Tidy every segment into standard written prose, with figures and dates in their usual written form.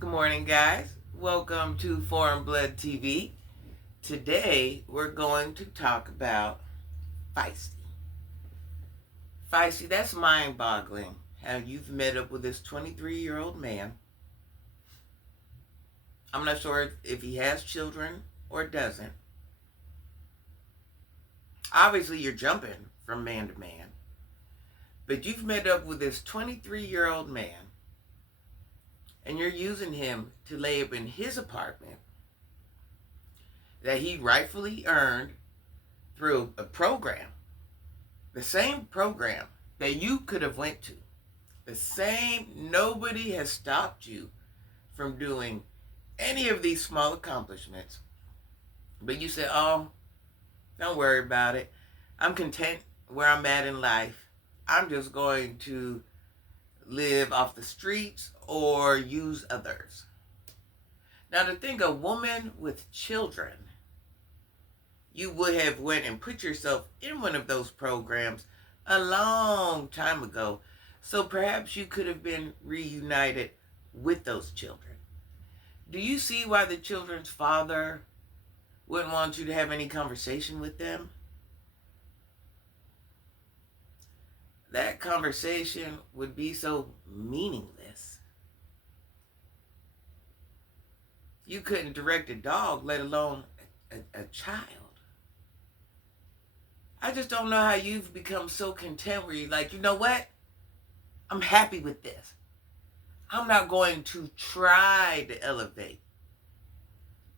Good morning, guys. Welcome to Foreign Blood TV. Today, we're going to talk about Feisty. Feisty, that's mind-boggling how you've met up with this 23-year-old man. I'm not sure if he has children or doesn't. Obviously, you're jumping from man to man. But you've met up with this 23-year-old man, and you're using him to lay up in his apartment that he rightfully earned through a program, the same program that you could have went to, the same. Nobody has stopped you from doing any of these small accomplishments, but you said, oh, don't worry about it. I'm content where I'm at in life. I'm just going to live off the streets or use others. Now, to think a woman with children, you would have went and put yourself in one of those programs a long time ago. So perhaps you could have been reunited with those children. Do you see why the children's father wouldn't want you to have any conversation with them? That conversation would be so meaningless. You couldn't direct a dog, let alone a child. I just don't know how you've become so content where you're like, you know what? I'm happy with this. I'm not going to try to elevate.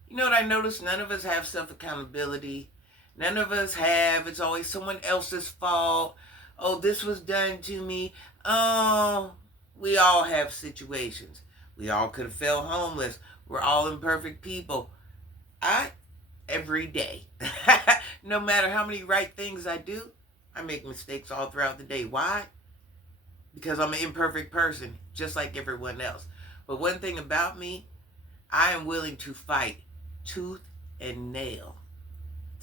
You know what I noticed? None of us have self-accountability. None of us have. It's always someone else's fault. Oh, this was done to me. Oh, we all have situations. We all could have fell homeless. We're all imperfect people. Every day, no matter how many right things I do, I make mistakes all throughout the day. Why? Because I'm an imperfect person, just like everyone else. But one thing about me, I am willing to fight tooth and nail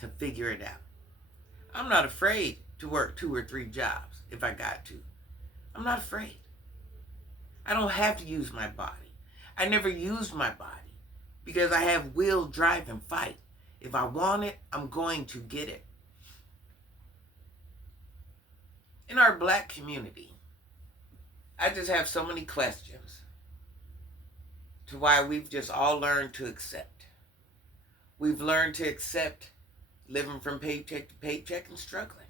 to figure it out. I'm not afraid to work 2 or 3 jobs if I got to. I'm not afraid. I don't have to use my body. I never used my body because I have will, drive, and fight. If I want it, I'm going to get it. In our Black community, I just have so many questions to why we've just all learned to accept. We've learned to accept living from paycheck to paycheck and struggling.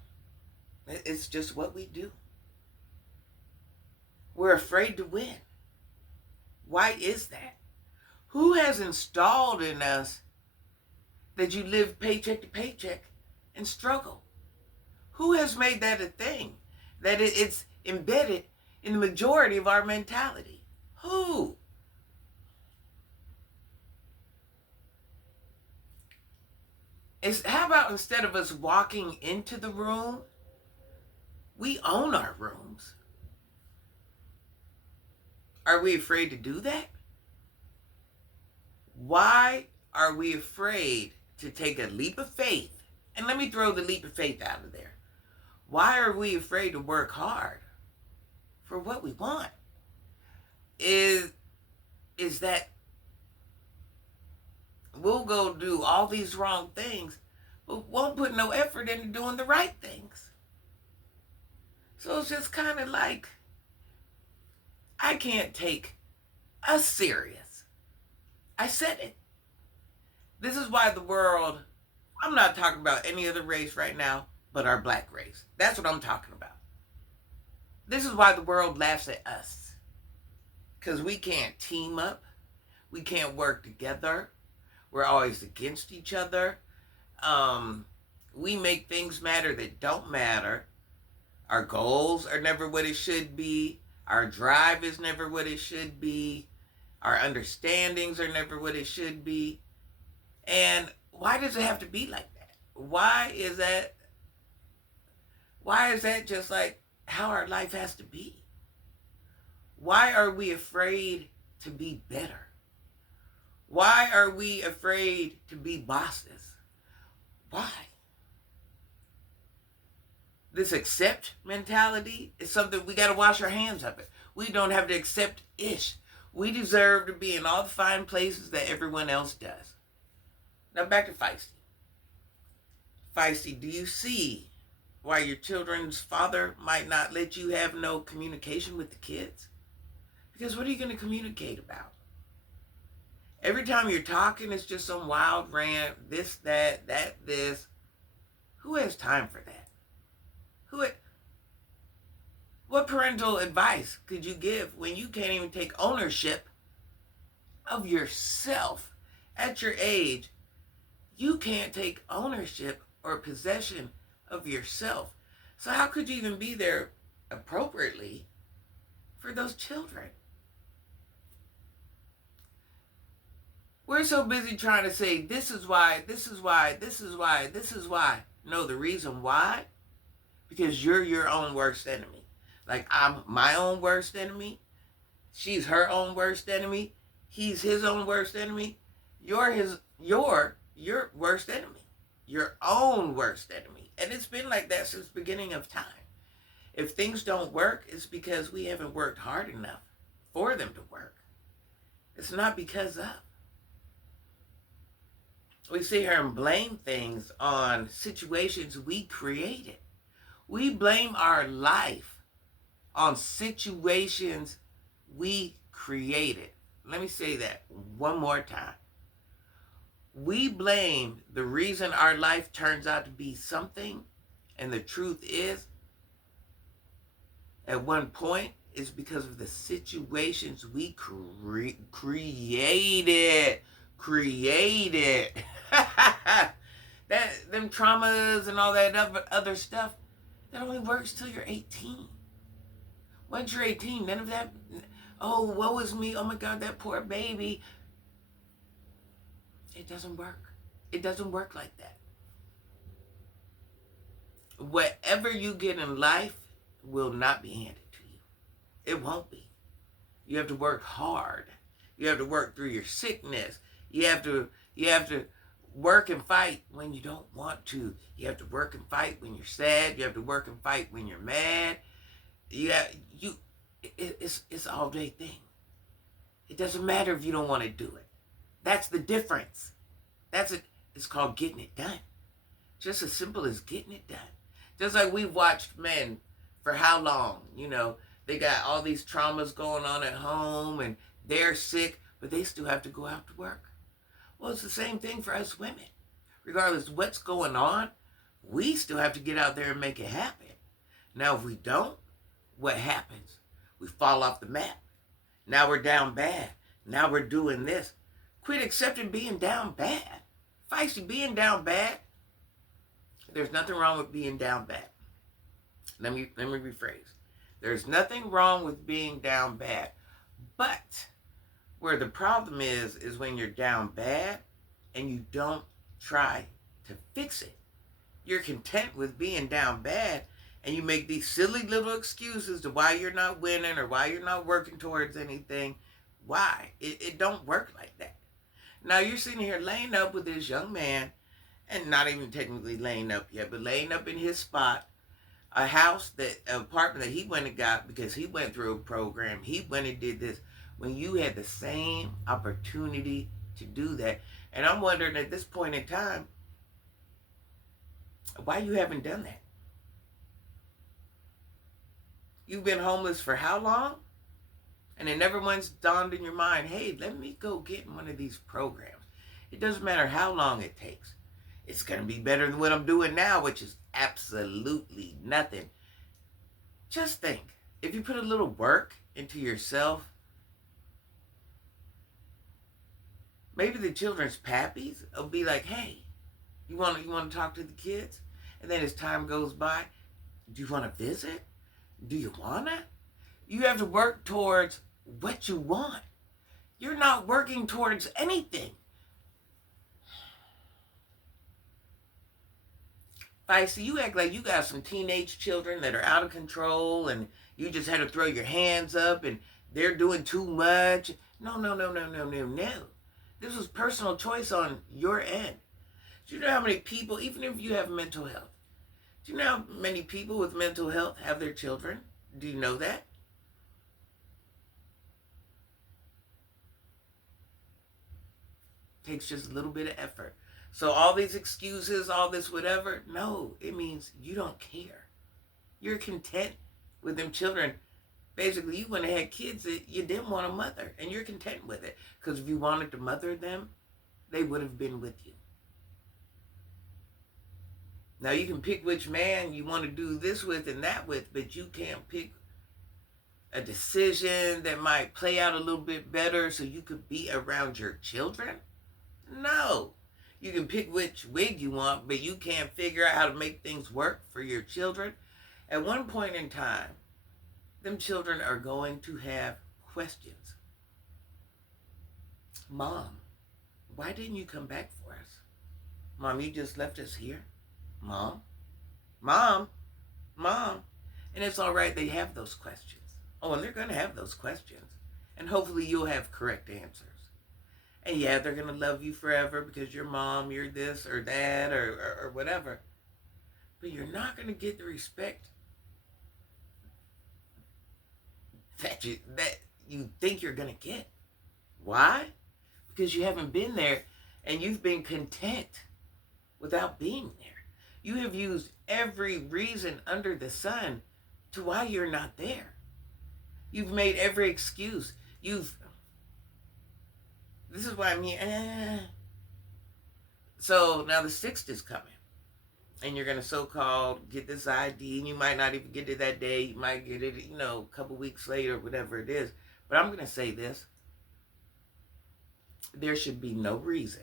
It's just what we do. We're afraid to win. Why is that? Who has installed in us that you live paycheck to paycheck and struggle? Who has made that a thing? That it's embedded in the majority of our mentality? Who? How about instead of us walking into the room, we own our rooms? Are we afraid to do that? Why are we afraid to take a leap of faith? And let me throw the leap of faith out of there. Why are we afraid to work hard for what we want? Is that we'll go do all these wrong things, but won't put no effort into doing the right things. So it's just kind of like, I can't take us serious. I said it. This is why the world, I'm not talking about any other race right now, but our Black race. That's what I'm talking about. This is why the world laughs at us. Because we can't team up. We can't work together. We're always against each other. We make things matter that don't matter. Our goals are never what it should be. Our drive is never what it should be. Our understandings are never what it should be. And why does it have to be like that? Why is that just like how our life has to be? Why are we afraid to be better? Why are we afraid to be bosses? Why? This accept mentality is something we got to wash our hands of it. We don't have to accept ish. We deserve to be in all the fine places that everyone else does. Now back to Feisty. Feisty, do you see why your children's father might not let you have no communication with the kids? Because what are you going to communicate about? Every time you're talking, it's just some wild rant, this, that, this. Who has time for that? What parental advice could you give when you can't even take ownership of yourself? At your age, you can't take ownership or possession of yourself. So how could you even be there appropriately for those children? We're so busy trying to say, this is why, this is why, this is why, this is why. No, the reason why? Because you're your own worst enemy. Like I'm my own worst enemy. She's her own worst enemy. He's his own worst enemy. You're your worst enemy. Your own worst enemy. And it's been like that since the beginning of time. If things don't work, it's because we haven't worked hard enough for them to work. It's not because of. We sit here and blame things on situations we created. We blame our life on situations we created. Let me say that one more time. We blame the reason our life turns out to be something, and the truth is, at one point, it's because of the situations we created. Them traumas and all that other stuff, that only works till you're 18. Once you're 18, none of that, oh, woe is me, oh my God, that poor baby. It doesn't work. It doesn't work like that. Whatever you get in life will not be handed to you. It won't be. You have to work hard. You have to work through your sickness. You have to work and fight when you don't want to. You have to work and fight when you're sad. You have to work and fight when you're mad. It's an all day thing. It doesn't matter if you don't want to do it. That's the difference. It's called getting it done. Just as simple as getting it done. Just like we've watched men for how long, they got all these traumas going on at home and they're sick, but they still have to go out to work. Well, it's the same thing for us women. Regardless of what's going on, we still have to get out there and make it happen. Now, if we don't, what happens? We fall off the map. Now we're down bad. Now we're doing this. Quit accepting being down bad. Feisty, being down bad. There's nothing wrong with being down bad. Let me rephrase. There's nothing wrong with being down bad. But where the problem is when you're down bad and you don't try to fix it. You're content with being down bad and you make these silly little excuses to why you're not winning or why you're not working towards anything. Why? It don't work like that. Now you're sitting here laying up with this young man, and not even technically laying up yet, but laying up in his spot, an apartment that he went and got because he went through a program, he went and did this, when you had the same opportunity to do that. And I'm wondering at this point in time, why you haven't done that? You've been homeless for how long? And it never once dawned in your mind, hey, let me go get in one of these programs. It doesn't matter how long it takes. It's going to be better than what I'm doing now, which is absolutely nothing. Just think, if you put a little work into yourself, maybe the children's pappies will be like, hey, you want to talk to the kids? And then as time goes by, do you want to visit? Do you want to? You have to work towards what you want. You're not working towards anything. Feisty, you act like you got some teenage children that are out of control and you just had to throw your hands up and they're doing too much. No. This was personal choice on your end. Do you know how many people, even if you have mental health, do you know how many people with mental health have their children? Do you know that? Takes just a little bit of effort. So all these excuses, all this whatever, no, it means you don't care. You're content with them children. Basically, you went and had kids that you didn't want to mother, and you're content with it. Because if you wanted to mother them, they would have been with you. Now, you can pick which man you want to do this with and that with, but you can't pick a decision that might play out a little bit better so you could be around your children. No. You can pick which wig you want, but you can't figure out how to make things work for your children. At one point in time, them children are going to have questions. Mom, why didn't you come back for us? Mom, you just left us here? Mom? Mom? Mom? And it's all right, they have those questions. Oh, and they're going to have those questions. And hopefully you'll have correct answers. And yeah, they're going to love you forever because you're mom, you're this or that or whatever. But you're not going to get the respect that you think you're going to get. Why? Because you haven't been there and you've been content without being there. You have used every reason under the sun to why you're not there. You've made every excuse. This is why I'm here. So now the 6th is coming. And you're going to so-called get this ID. And you might not even get it that day. You might get it, a couple weeks later, whatever it is. But I'm going to say this. There should be no reason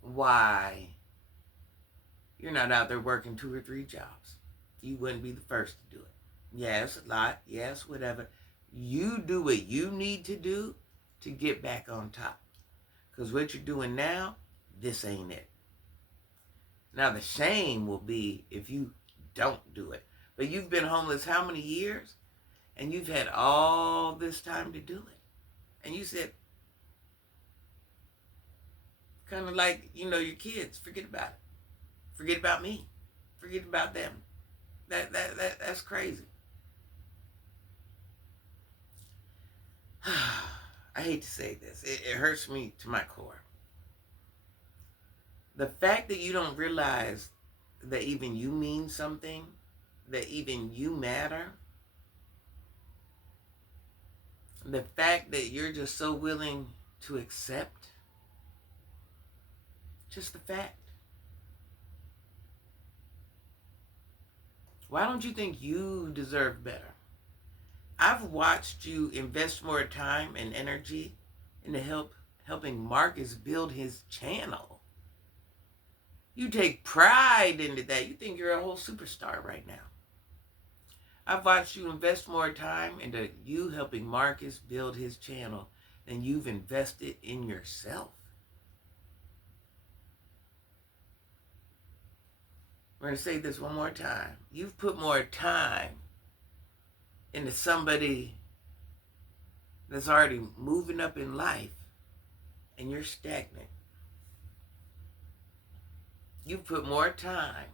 why you're not out there working 2 or 3 jobs. You wouldn't be the first to do it. Yes, a lot. Yes, whatever. You do what you need to do to get back on top. Because what you're doing now, this ain't it. Now the shame will be if you don't do it. But you've been homeless how many years? And you've had all this time to do it. And you said, kind of like, your kids, forget about it. Forget about me. Forget about them. That's crazy. I hate to say this. It hurts me to my core. The fact that you don't realize that even you mean something, that even you matter, the fact that you're just so willing to accept, just the fact. Why don't you think you deserve better? I've watched you invest more time and energy into helping Marcus build his channel. You take pride into that. You think you're a whole superstar right now. I've watched you invest more time into you helping Marcus build his channel than you've invested in yourself. We're going to say this one more time. You've put more time into somebody that's already moving up in life and you're stagnant. You put more time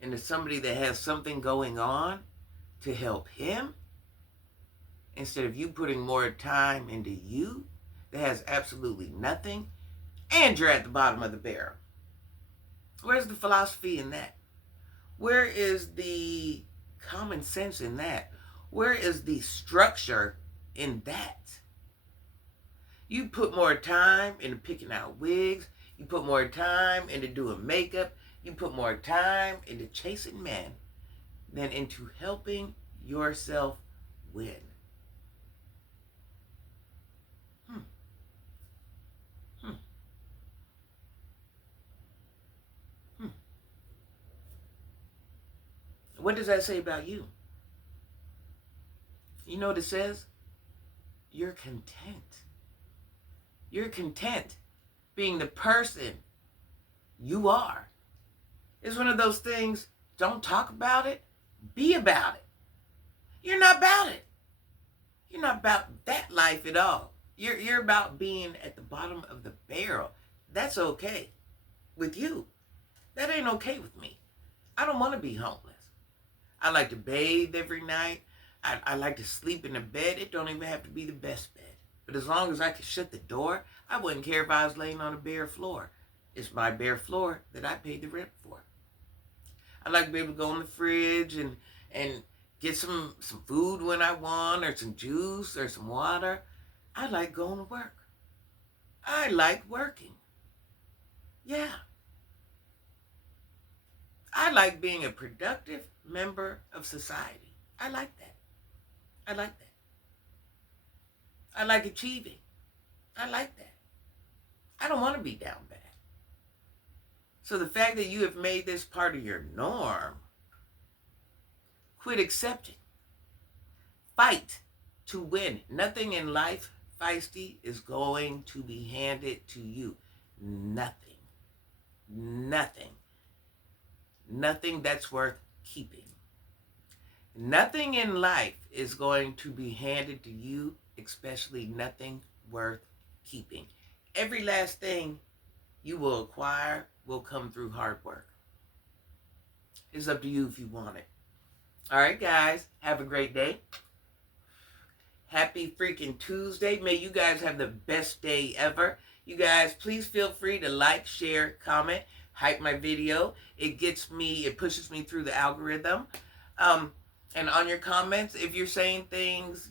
into somebody that has something going on to help him instead of you putting more time into you that has absolutely nothing, and you're at the bottom of the barrel. Where's the philosophy in that? Where is the common sense in that? Where is the structure in that? You put more time into picking out wigs. You put more time into doing makeup. You put more time into chasing men than into helping yourself win. What does that say about you? You know what it says? You're content. You're content being the person you are. It's one of those things, don't talk about it, be about it. You're not about it. You're not about that life at all. You're about being at the bottom of the barrel. That's okay with you. That ain't okay with me. I don't want to be homeless. I like to bathe every night. I like to sleep in a bed. It don't even have to be the best bed. But as long as I could shut the door, I wouldn't care if I was laying on a bare floor. It's my bare floor that I paid the rent for. I like to be able to go in the fridge and get some food when I want, or some juice or some water. I like going to work. I like working. Yeah. I like being a productive member of society. I like that. I like that. I like achieving. I like that. I don't want to be down bad. So the fact that you have made this part of your norm, quit accepting. Fight to win. Nothing in life, Feisty, is going to be handed to you. Nothing. Nothing. Nothing that's worth keeping. Nothing in life is going to be handed to you, especially nothing worth keeping. Every last thing you will acquire will come through hard work. It's up to you if you want it. All right, guys, have a great day. Happy freaking Tuesday. May you guys have the best day ever. You guys, please feel free to like, share, comment, hype my video. It pushes me through the algorithm. And on your comments, if you're saying things,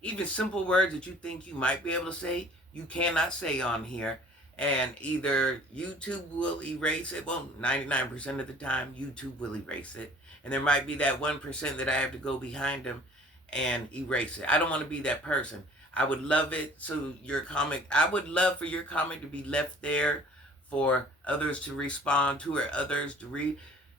even simple words that you think you might be able to say, you cannot say on here. And either YouTube will erase it. Well, 99% of the time, YouTube will erase it. And there might be that 1% that I have to go behind them and erase it. I don't want to be that person. I would love it. I would love for your comment to be left there for others to respond to, or others to read.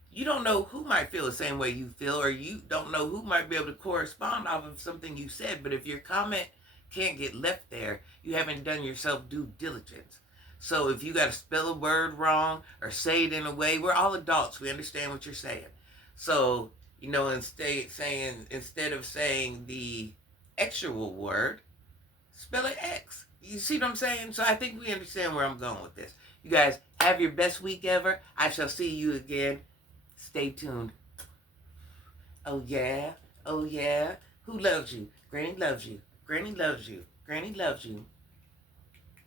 You don't know who might feel the same way you feel, or you don't know who might be able to correspond off of something you said. But if your comment can't get left there, you haven't done yourself due diligence. So if you got to spell a word wrong or say it in a way, we're all adults. We understand what you're saying. So, instead of saying the actual word, spell it X. You see what I'm saying? So I think we understand where I'm going with this. You guys, have your best week ever. I shall see you again. Stay tuned. Oh, yeah. Oh, yeah. Who loves you? Granny loves you. Granny loves you. Granny loves you.